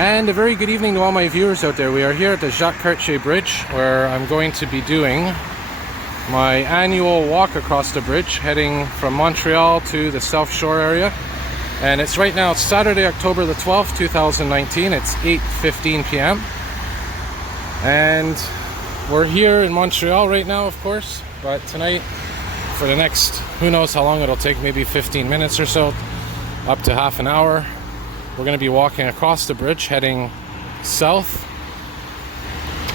And a very good evening to all my viewers out there. We are here at the Jacques Cartier Bridge, where I'm going to be doing my annual walk across the bridge, heading from Montreal to the South Shore area. And it's right now, it's Saturday, October the 12th, 2019. It's 8:15 p.m. And we're here in Montreal right now, of course. But tonight, for the next, who knows how long it'll take, maybe 15 minutes or so, up to half an hour. We're going to be walking across the bridge, heading south.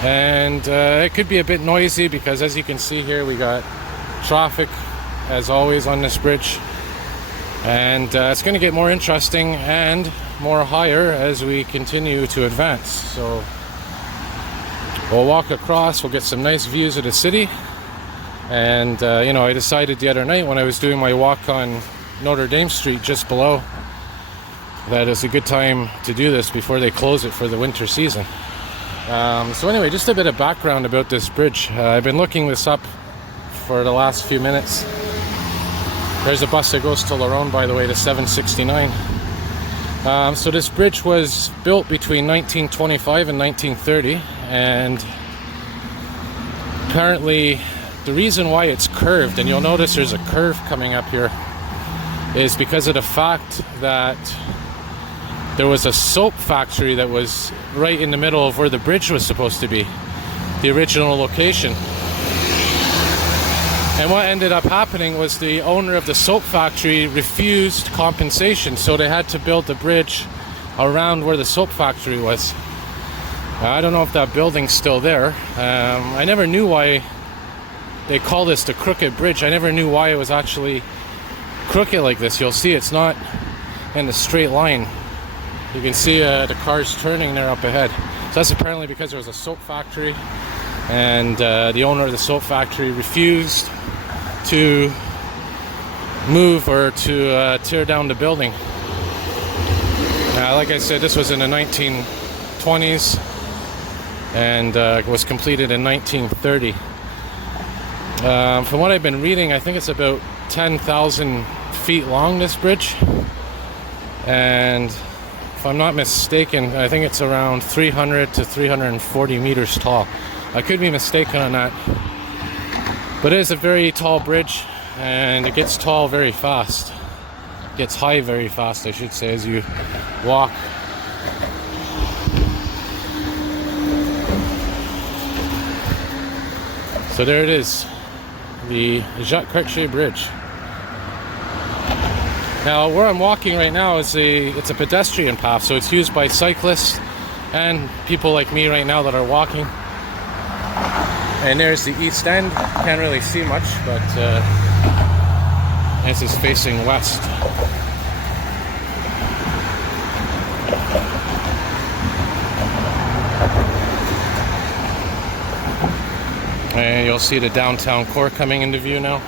And it could be a bit noisy because, as you can see here, we got traffic, as always, on this bridge. And it's going to get more interesting and more higher as we continue to advance. So we'll walk across, we'll get some nice views of the city. And, I decided the other night when I was doing my walk on Notre Dame Street just below that it's a good time to do this before they close it for the winter season. So anyway, just a bit of background about this bridge. I've been looking this up for the last few minutes. There's a bus that goes to Laronde, by the way, to 769. So this bridge was built between 1925 and 1930, and apparently the reason why it's curved, and you'll notice there's a curve coming up here, is because of the fact that there was a soap factory that was right in the middle of where the bridge was supposed to be, the original location. And what ended up happening was the owner of the soap factory refused compensation, so they had to build the bridge around where the soap factory was. I don't know if that building's still there. I never knew why they call this the Crooked Bridge. I never knew why it was actually crooked like this. You'll see it's not in a straight line. You can see the cars turning there up ahead. So that's apparently because there was a soap factory, and the owner of the soap factory refused to move or to tear down the building. Like I said, this was in the 1920s and was completed in 1930. From what I've been reading, I think it's about 10,000 feet long, this bridge. And if I'm not mistaken, I think it's around 300 to 340 meters tall. I could be mistaken on that. But it is a very tall bridge, and it gets tall very fast. It gets high very fast, I should say, as you walk. So there it is, the Jacques Cartier Bridge. Now, where I'm walking right now is it's a pedestrian path, so it's used by cyclists and people like me right now that are walking. And there's the east end. Can't really see much, but this is facing west. And you'll see the downtown core coming into view now.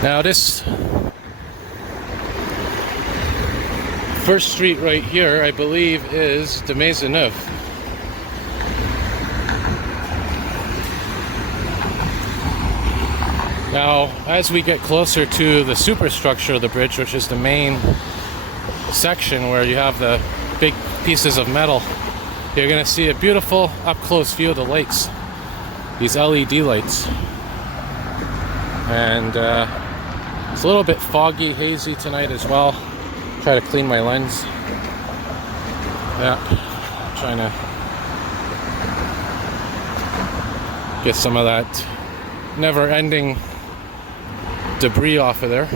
Now this first street right here, I believe, is de Maisonneuve. Now, as we get closer to the superstructure of the bridge, which is the main section where you have the big pieces of metal, you're going to see a beautiful up-close view of the lights, these LED lights. And it's a little bit foggy, hazy tonight as well. Try to clean my lens. Yeah, trying to get some of that never-ending debris off of there.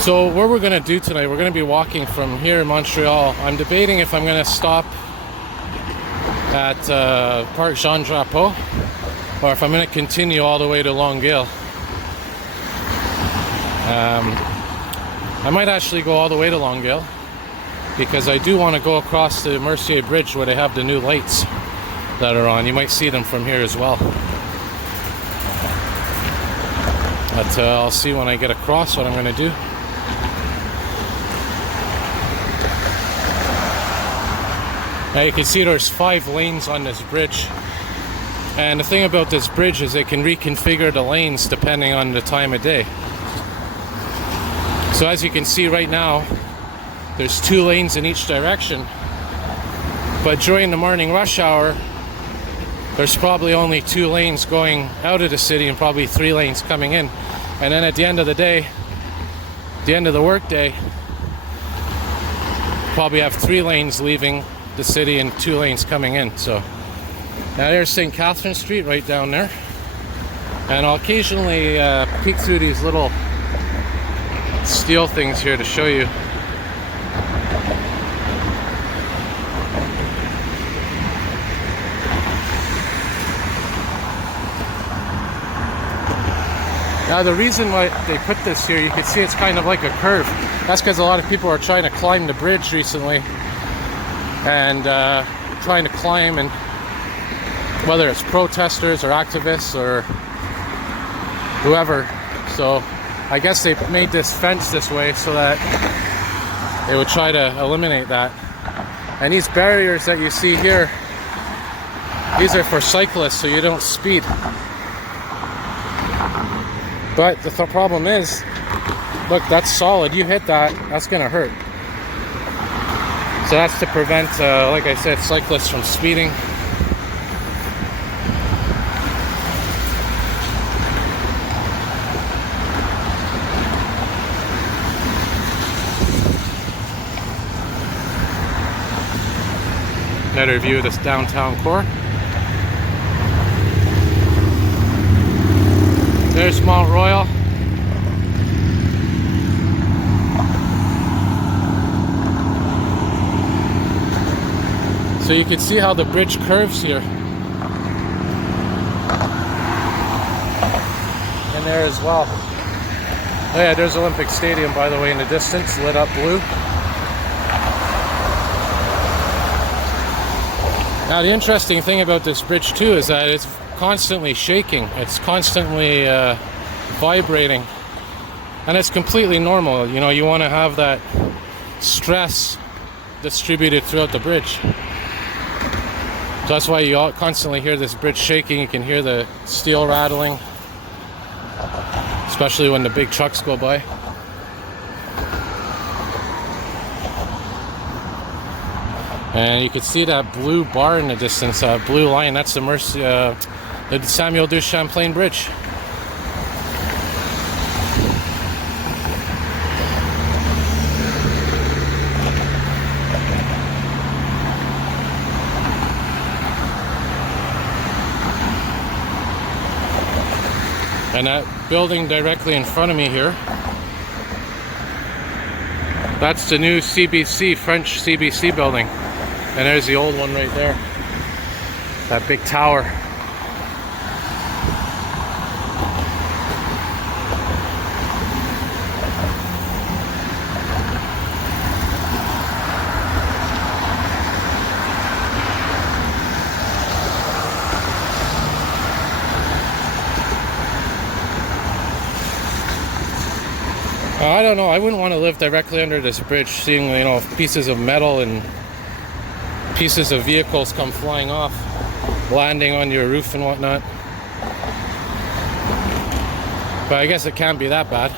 So what we're going to do tonight, we're going to be walking from here in Montreal. I'm debating if I'm going to stop at Parc Jean Drapeau, or if I'm going to continue all the way to Longueuil. I might actually go all the way to Longueuil, because I do want to go across the Mercier Bridge where they have the new lights that are on. You might see them from here as well. But I'll see when I get across what I'm going to do. Now you can see there's 5 lanes on this bridge. And the thing about this bridge is they can reconfigure the lanes depending on the time of day. So as you can see right now, there's 2 lanes in each direction. But during the morning rush hour, there's probably only 2 lanes going out of the city and probably 3 lanes coming in. And then at the end of the day, the end of the workday, probably have 3 lanes leaving the city and 2 lanes coming in. So now there's St. Catherine Street right down there. And I'll occasionally peek through these little steel things here to show you. Now the reason why they put this here, you can see it's kind of like a curve. That's because a lot of people are trying to climb the bridge recently. And trying to climb, and whether it's protesters or activists or whoever. So I guess they made this fence this way so that they would try to eliminate that. And these barriers that you see here, these are for cyclists so you don't speed. But the problem is, look, that's solid. You hit that, that's gonna hurt. So that's to prevent, like I said, cyclists from speeding. Another view of this downtown core. There's Mount Royal. So you can see how the bridge curves here. And there as well. Oh yeah, there's Olympic Stadium, by the way, in the distance, lit up blue. Now the interesting thing about this bridge too is that it's constantly shaking. It's constantly vibrating. And it's completely normal. You know, you want to have that stress distributed throughout the bridge. So that's why you constantly hear this bridge shaking. You can hear the steel rattling, especially when the big trucks go by. And you can see that blue bar in the distance, blue line. That's the Samuel de Champlain Bridge. And that building directly in front of me here, that's the new CBC, French CBC building. And there's the old one right there, that big tower. I don't know, I wouldn't want to live directly under this bridge, seeing, you know, pieces of metal and pieces of vehicles come flying off, landing on your roof and whatnot. But I guess it can't be that bad.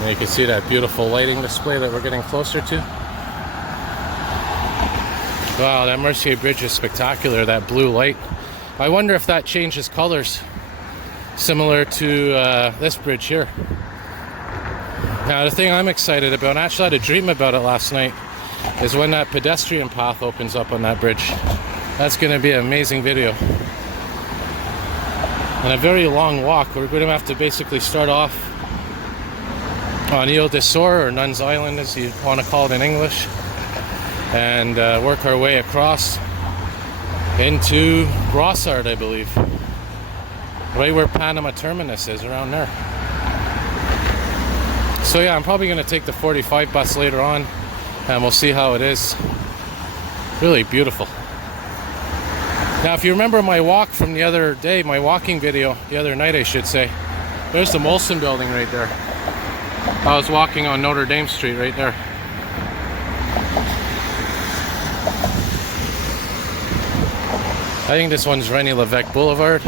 And you can see that beautiful lighting display that we're getting closer to. Wow, that Mercier Bridge is spectacular, that blue light. I wonder if that changes colors, similar to this bridge here. Now the thing I'm excited about, and I actually had a dream about it last night, is when that pedestrian path opens up on that bridge. That's going to be an amazing video. And a very long walk. We're going to have to basically start off on Ile de Sor, or Nuns Island as you want to call it in English, and work our way across into Brossard, I believe. Right where Panama Terminus is, around there. So yeah, I'm probably going to take the 45 bus later on, and we'll see how it is. Really beautiful. Now if you remember my walk from the other day, my walking video, the other night I should say, there's the Molson building right there. I was walking on Notre Dame Street right there. I think this one's René Lévesque Boulevard.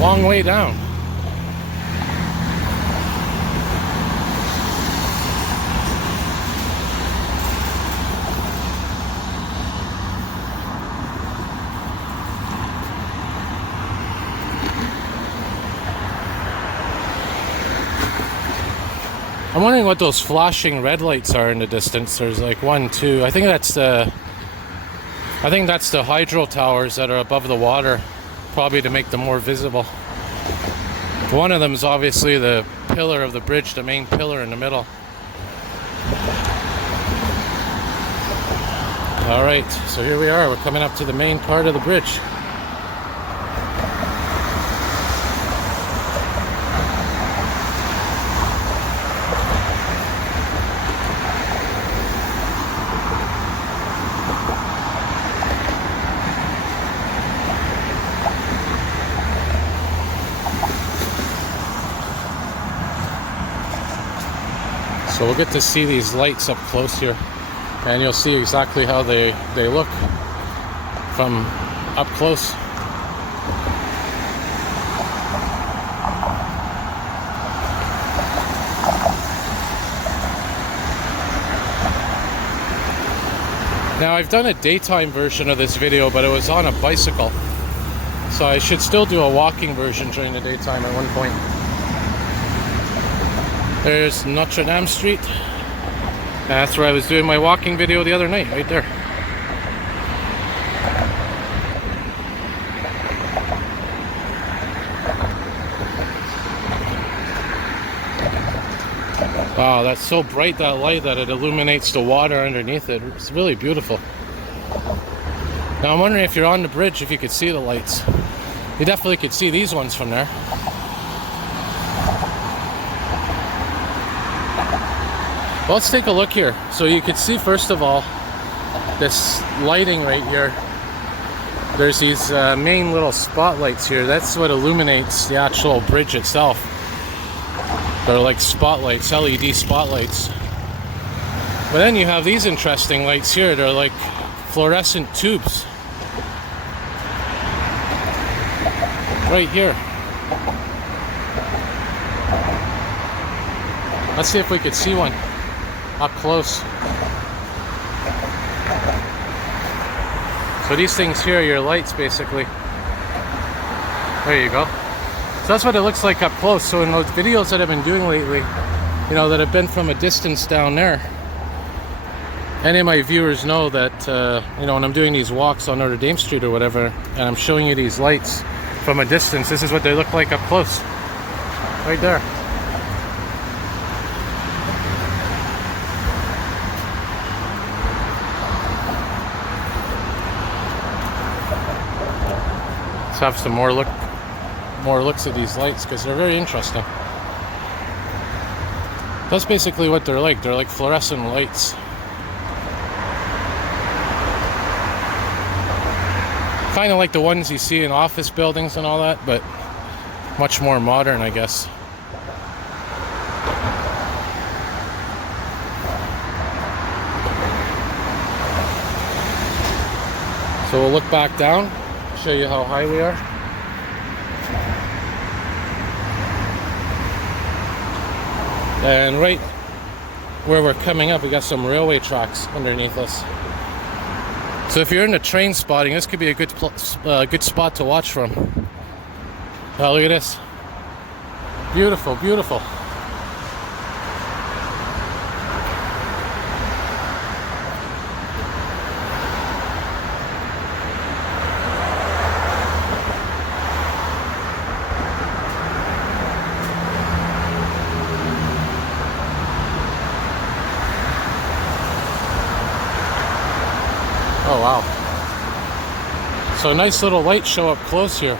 Long way down. I'm wondering what those flashing red lights are in the distance. There's like 1, 2. I think that's the hydro towers that are above the water, probably to make them more visible. One of them is obviously the pillar of the bridge, the main pillar in the middle. All right, so here we are. We're coming up to the main part of the bridge. So we'll get to see these lights up close here, and you'll see exactly how they look from up close. Now I've done a daytime version of this video, but it was on a bicycle, so I should still do a walking version during the daytime at one point. There's Notre Dame Street. That's where I was doing my walking video the other night, right there. Wow, that's so bright, that light, that it illuminates the water underneath it. It's really beautiful. Now I'm wondering if you're on the bridge, if you could see the lights. You definitely could see these ones from there. Well, let's take a look here. So you can see, first of all, this lighting right here. There's these main little spotlights here. That's what illuminates the actual bridge itself. They're like spotlights, LED spotlights. But then you have these interesting lights here. They're like fluorescent tubes. Right here. Let's see if we could see one up close. So these things here are your lights, basically. There you go. So that's what it looks like up close. So in those videos that I've been doing lately, you know, that have been from a distance down there, any of my viewers know that, you know, when I'm doing these walks on Notre Dame Street or whatever, and I'm showing you these lights from a distance, this is what they look like up close. Right there. Let's have some more looks at these lights, because they're very interesting. That's basically what they're like. They're like fluorescent lights. Kind of like the ones you see in office buildings and all that, but much more modern, I guess. So we'll look back down, show you how high we are. And right where we're coming up, we got some railway tracks underneath us. So if you're into train spotting, this could be a good spot to watch from. Oh, look at this. Beautiful, beautiful. Oh wow. So nice little lights show up close here.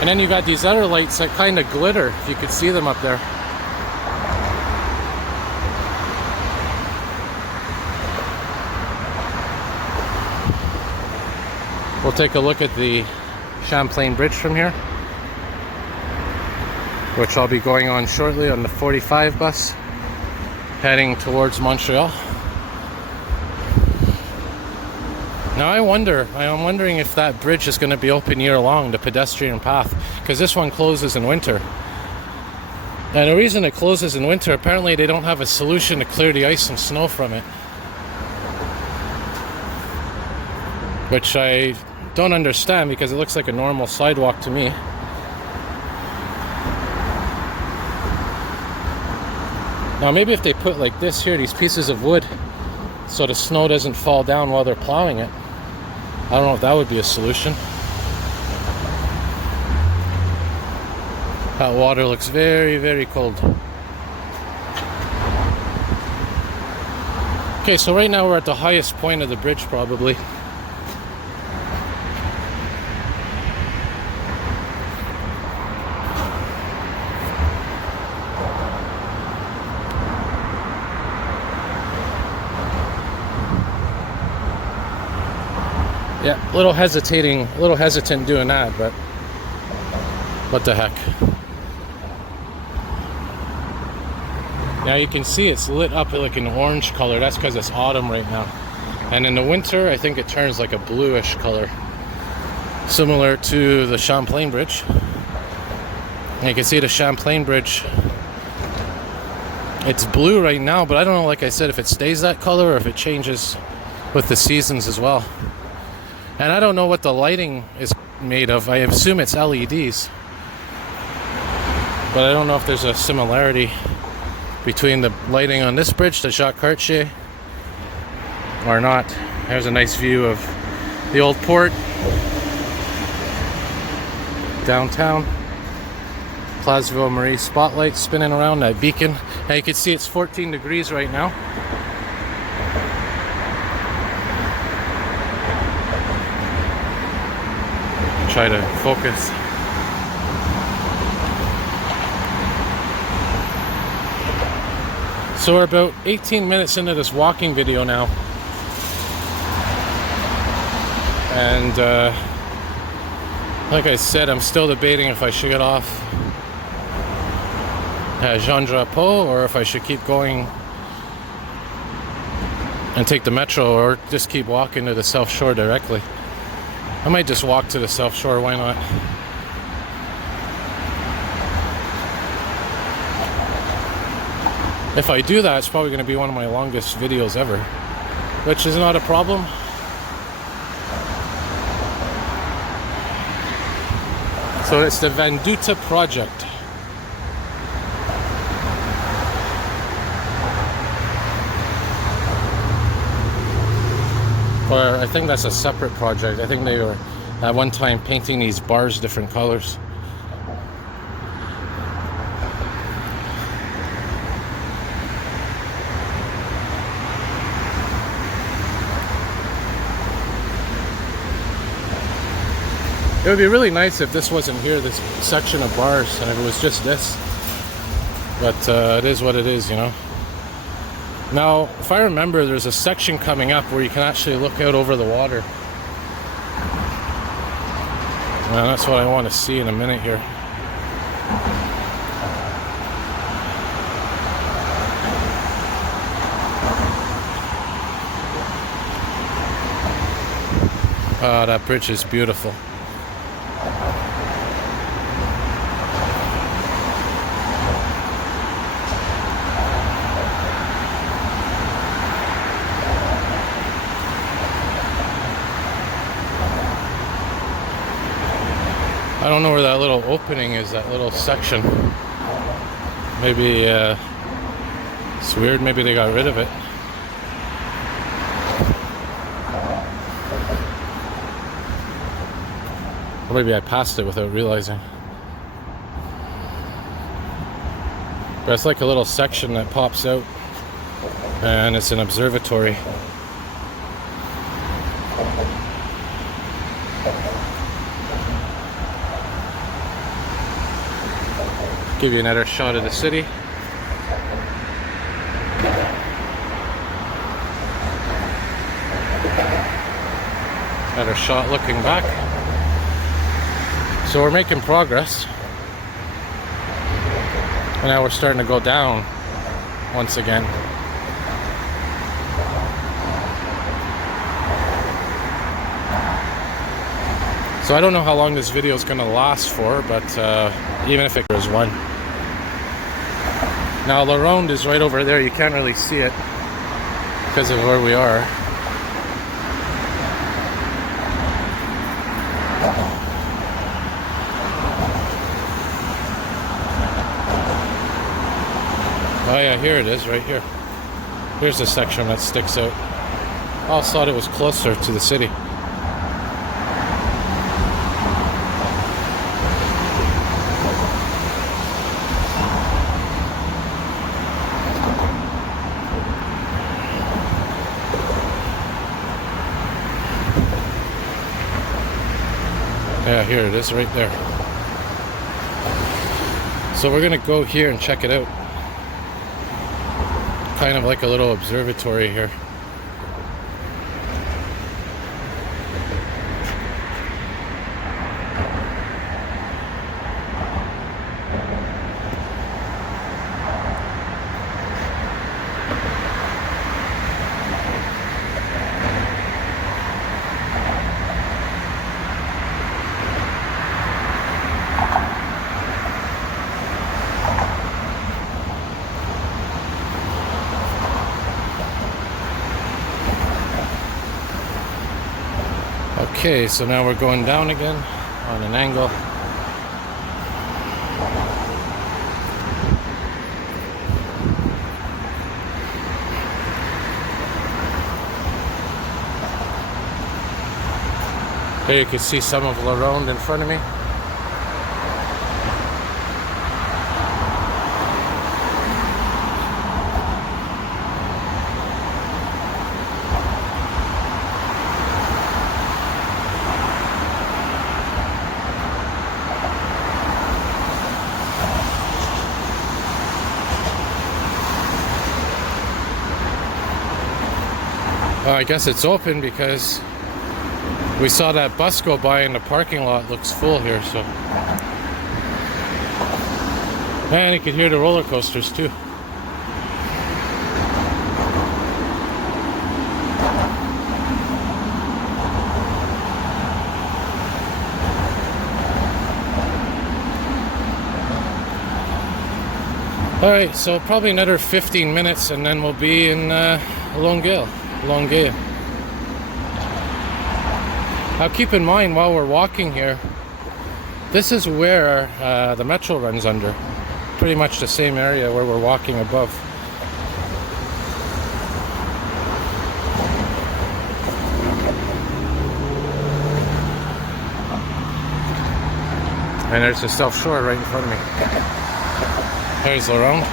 And then you got these other lights that kind of glitter, if you could see them up there. take a look at the Champlain Bridge from here, which I'll be going on shortly on the 45 bus heading towards Montreal. Now I'm wondering if that bridge is going to be open year long, the pedestrian path, because this one closes in winter. And the reason it closes in winter, apparently they don't have a solution to clear the ice and snow from it, which I don't understand, because it looks like a normal sidewalk to me. Now maybe if they put like this here, these pieces of wood, so the snow doesn't fall down while they're plowing it, I don't know if that would be a solution. That water looks very, very cold. Okay, so right now we're at the highest point of the bridge, probably. Yeah, a little hesitant doing that, but what the heck. Now you can see it's lit up like an orange color. That's because it's autumn right now. And in the winter, I think it turns like a bluish color, similar to the Champlain Bridge. And you can see the Champlain Bridge, it's blue right now, but I don't know, like I said, if it stays that color or if it changes with the seasons as well. And I don't know what the lighting is made of. I assume it's LEDs, but I don't know if there's a similarity between the lighting on this bridge, the Jacques Cartier, or not. There's a nice view of the old port, downtown. Place Ville Marie spotlight spinning around that beacon. And you can see it's 14 degrees right now. Try to focus. So we're about 18 minutes into this walking video now, and like I said, I'm still debating if I should get off at Jean Drapeau or if I should keep going and take the metro, or just keep walking to the South Shore directly. I might just walk to the South Shore, why not? If I do that, it's probably going to be one of my longest videos ever, which is not a problem. So it's the Venduta project. Or I think that's a separate project. I think they were at one time painting these bars different colors. It would be really nice if this wasn't here, this section of bars, and if it was just this. But it is what it is, you know. Now, if I remember, there's a section coming up where you can actually look out over the water. And that's what I want to see in a minute here. Oh, that bridge is beautiful. I don't know where that little opening is, that little section. Maybe it's weird, maybe they got rid of it. Or maybe I passed it without realizing. But it's like a little section that pops out, and it's an observatory. Give you another shot of the city. Better shot looking back. So we're making progress. And now we're starting to go down once again. So I don't know how long this video is going to last for, but even if it is one. Now La Ronde is right over there. You can't really see it because of where we are. Oh yeah, here it is, right here. Here's the section that sticks out. I always thought it was closer to the city. Yeah, here it is, right there. So we're gonna go here and check it out. Kind of like a little observatory here. Okay, so now we're going down again on an angle. Here you can see some of La Ronde in front of me. I guess it's open because we saw that bus go by and the parking lot looks full here, so. And you can hear the roller coasters too. Alright, so probably another 15 minutes and then we'll be in Longueuil. Now keep in mind while we're walking here, this is where the metro runs under. Pretty much the same area where we're walking above. And there's the South Shore right in front of me. There's La Ronde.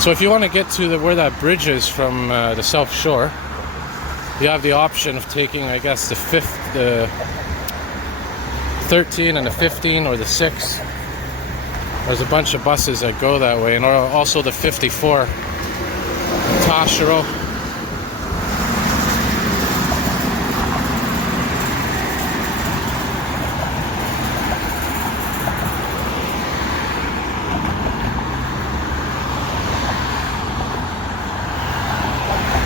So if you want to get to where that bridge is from the South Shore, you have the option of taking, I guess, the 13 and the 15 or the 6. There's a bunch of buses that go that way, and also the 54 Taschereau.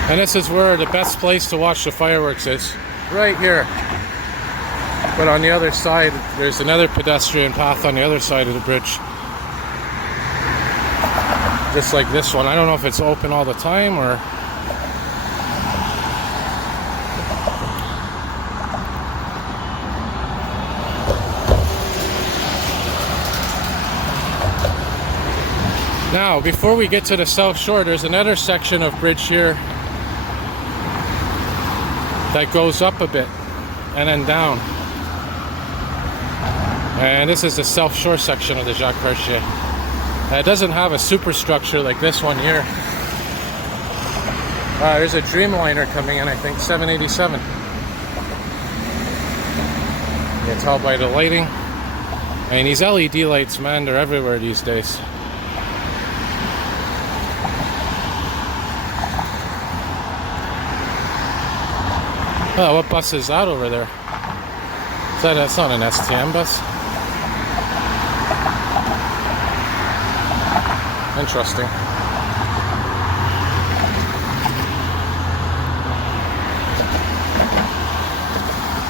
And this is where the best place to watch the fireworks is, right here. But on the other side, there's another pedestrian path on the other side of the bridge. Just like this one. I don't know if it's open all the time or... Now, before we get to the South Shore, there's another section of bridge here that goes up a bit and then down. And this is the South Shore section of the Jacques Cartier. It doesn't have a superstructure like this one here. There's a Dreamliner coming in, I think, 787. You can tell by the lighting. I mean, these LED lights, man, they're everywhere these days. Oh, what bus is that over there? That's not an STM bus. Interesting.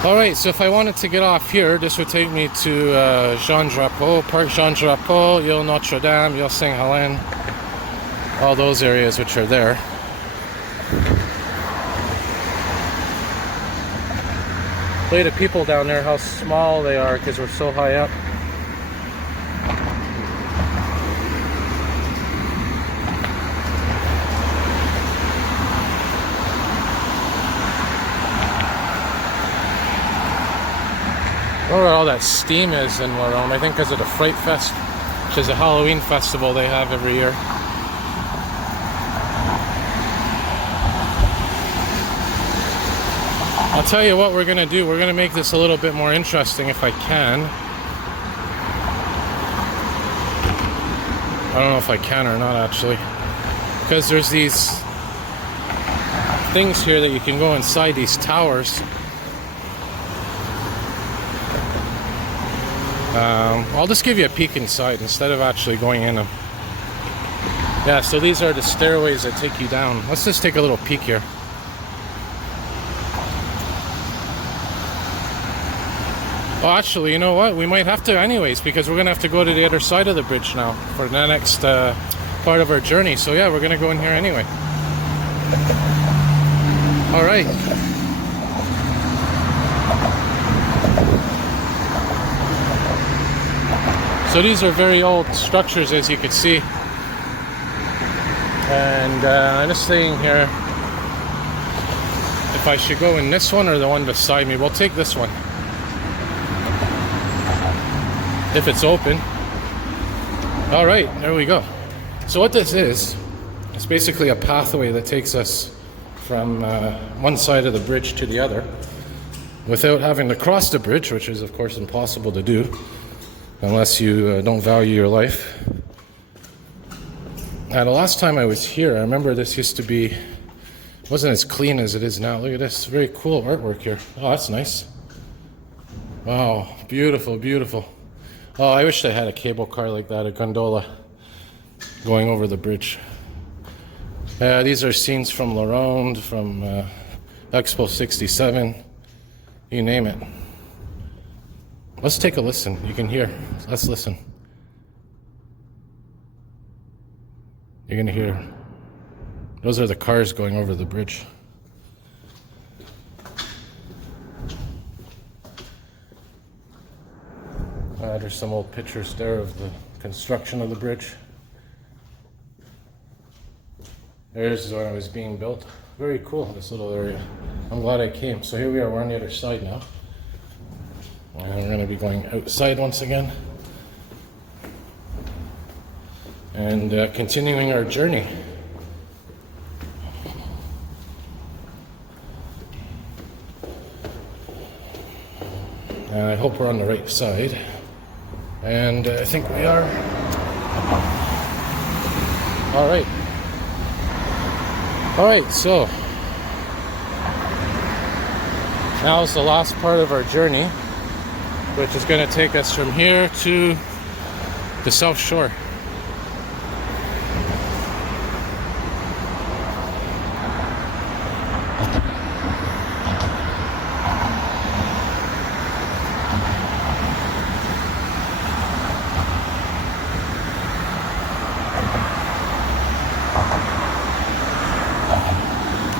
Alright, so if I wanted to get off here, this would take me to Jean Drapeau, Parc Jean Drapeau, Ile Notre Dame, Ile Saint Helene, all those areas which are there. Look at the people down there, how small they are because we're so high up. I don't know where all that steam is in Lorone. I think because of the Fright Fest, which is a Halloween festival they have every year. I'll tell you what we're going to do. We're going to make this a little bit more interesting if I can. I don't know if I can or not, actually. Because there's these things here that you can go inside these towers. I'll just give you a peek inside instead of actually going in them. Yeah, so these are the stairways that take you down. Let's just take a little peek here. Oh, actually, you know what? We might have to anyways, because we're going to have to go to the other side of the bridge now for the next part of our journey. So yeah, we're going to go in here anyway. All right. So these are very old structures, as you can see. And I'm just saying here, if I should go in this one or the one beside me. We'll take this one. If it's open. All right, there we go. So what this is, it's basically a pathway that takes us from one side of the bridge to the other without having to cross the bridge, which is of course impossible to do unless you don't value your life. Now, the last time I was here, I remember this used to be, wasn't as clean as it is now. Look at this, very cool artwork here. Oh, that's nice. Wow, beautiful, beautiful. Oh, I wish they had a cable car like that, a gondola going over the bridge. These are scenes from Lorone, from Expo 67, you name it. Let's take a listen. You can hear. Let's listen. You're gonna hear. Those are the cars going over the bridge. There's some old pictures there of the construction of the bridge. There's where it was being built. Very cool, this little area. I'm glad I came. So here we are, we're on the other side now. And we're going to be going outside once again. And continuing our journey. And I hope we're on the right side. And I think we are. All right. All right, so now is the last part of our journey, which is going to take us from here to the South Shore.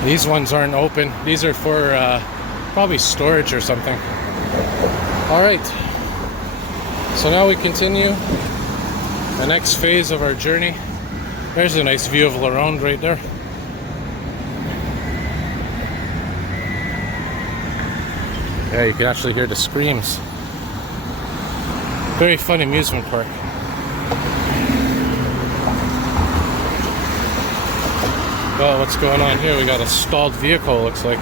These ones aren't open. These are for probably storage or something. All right. So now we continue the next phase of our journey. There's a nice view of Lorone right there. Yeah, you can actually hear the screams. Very fun amusement park. Well, what's going on here? We got a stalled vehicle, looks like.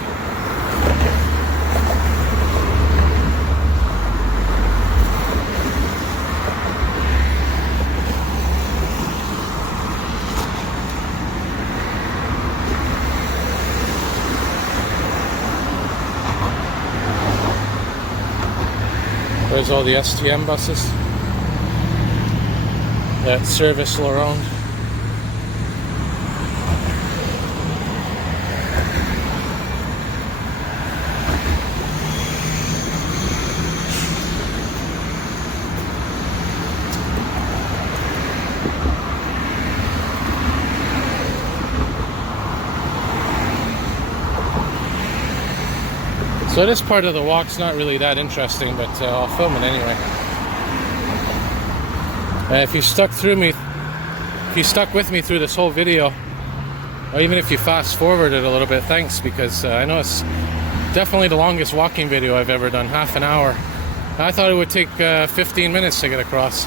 There's all the STM buses that service Laurent. So this part of the walk's not really that interesting, but I'll film it anyway. If you stuck with me through this whole video, or even if you fast forward it a little bit, thanks, because I know it's definitely the longest walking video I've ever done, half an hour. I thought it would take 15 minutes to get across.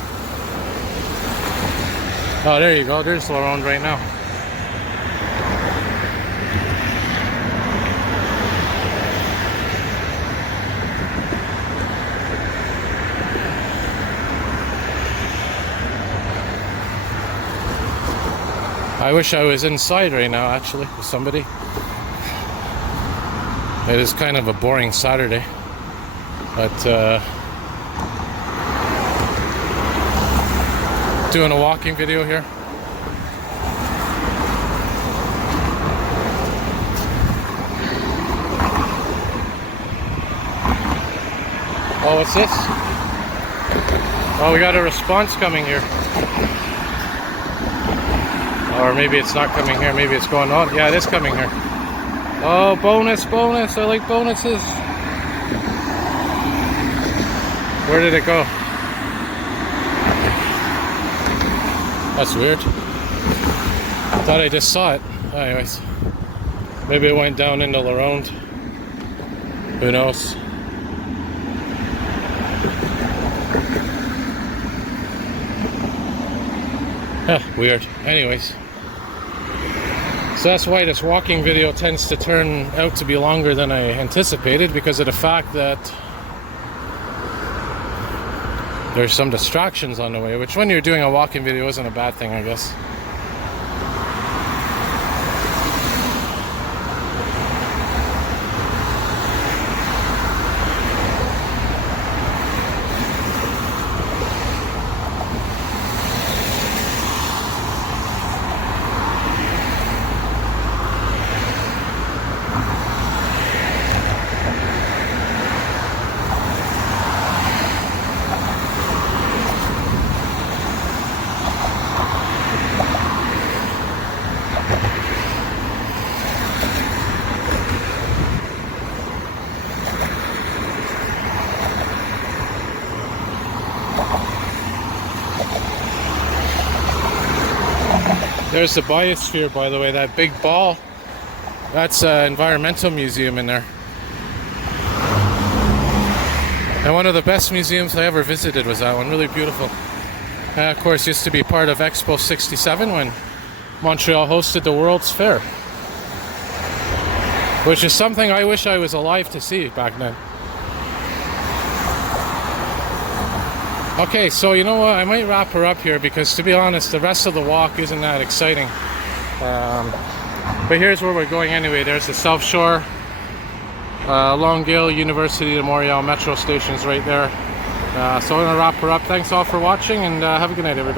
Oh, there you go, there's Laurent right now. I wish I was inside right now, actually, with somebody. It is kind of a boring Saturday, but doing a walking video here. Oh, what's this? Oh, we got a response coming here. Or maybe it's not coming here, maybe it's going on. Yeah, it is coming here. Oh, bonus, bonus, I like bonuses. Where did it go? That's weird. I thought I just saw it. Anyways, maybe it went down into Laurent. Who knows? Huh, weird. Anyways. So that's why this walking video tends to turn out to be longer than I anticipated, because of the fact that there's some distractions on the way, which when you're doing a walking video isn't a bad thing, I guess. There's the biosphere, by the way, that big ball. That's an environmental museum in there. And one of the best museums I ever visited was that one, really beautiful. And of course, used to be part of Expo 67 when Montreal hosted the World's Fair. Which is something I wish I was alive to see back then. Okay, so you know what, I might wrap her up here because, to be honest, the rest of the walk isn't that exciting. But here's where we're going anyway. There's the South Shore, Longueuil, University de Montreal metro stations right there. So I'm going to wrap her up. Thanks all for watching, and have a good night, everybody.